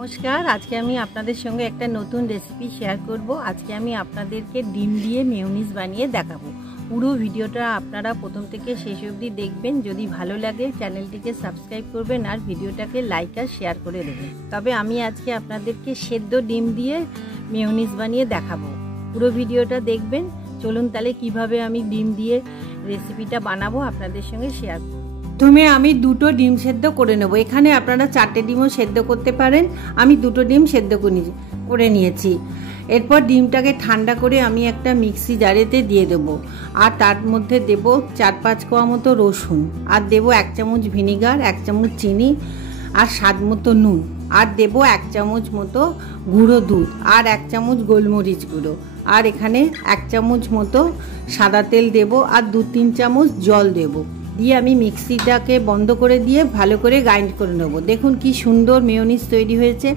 नमस्कार। आज के आमी आपनादेर संगे एक नतून रेसिपि शेयर करब। आज के आमी आपनादेरके डिम दिए मेयोनिज बानिए देखाबो। पुरो भिडियोटा आपनारा प्रथम थेके शेष अब्दि देखबेन। यदि भालो लागे चैनलटिके सबस्क्राइब करबेन और भिडियोटाके लाइक और शेयर करे देबेन। तबे आमी आजके आपनादेरके सेদ্ধ डिम दिए मेयोनिज बानिए देखाबो। पुरो भिडियोटा देखबेन। चलुन ताहले किभाबे आमी डिम दिए रेसिपिटा बानाबो आपनादेर संगे शेयर करब। प्रथमे आमी दुटो डिम सेদ্ধ करे नेब। एखाने आपनारा चारटे डिमও सेদ্ধ करते पारेन। आमी दुटो डिम सेদ্ধ करे निয়েছি। एरपर डिमटाके ठांडा करे आमी एकटा मिक्सि जारेते दिए देब और तार मध्य देब 4-5 कोয়া मतो रसुन और देब 1 चामच ভিনিগার, 1 चामच चीनी और स्वाद मतो নুন और देब 1 चामच मतो गुঁড়ো दूध और 1 चामच गोलमरिच गुঁড়ো और एखाने 1 चामच मतो सादा तेल देब और 2-3 चामच जल देब। দিয়ে আমি মিক্সিটাকে বন্ধ করে দিয়ে ভালো করে গ্রাইন্ড করে নেব। দেখুন কি সুন্দর মেয়োনিজ তৈরি হয়েছে।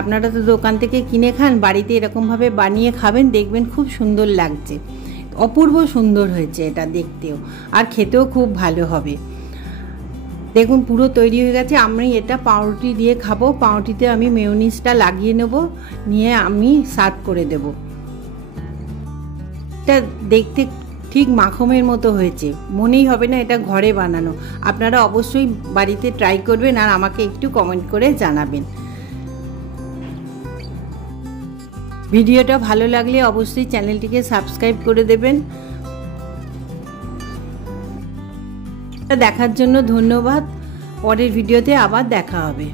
আপনারা তো দোকান থেকে কিনে খান, বাড়িতে এরকমভাবে বানিয়ে খাবেন, দেখবেন খুব সুন্দর লাগছে। অপূর্ব সুন্দর হয়েছে এটা দেখতেও, আর খেতেও খুব ভালো হবে। দেখুন পুরো তৈরি হয়ে গেছে। আমি এটা পাউরুটি দিয়ে খাবো। পাউরুটিতে আমি মেয়োনিজটা লাগিয়ে নেব, নিয়ে আমি সার্ভ করে দেব। এটা দেখতে ঠিক মাখনের মতো হয়েছে, মনেই হবে না এটা ঘরে বানানো। আপনারা অবশ্যই বাড়িতে ট্রাই করবেন আর আমাকে একটু কমেন্ট করে জানাবেন। ভিডিওটা ভালো লাগলে অবশ্যই চ্যানেলটিকে সাবস্ক্রাইব করে দেবেন। দেখার জন্য ধন্যবাদ। পরের ভিডিওতে আবার দেখা হবে।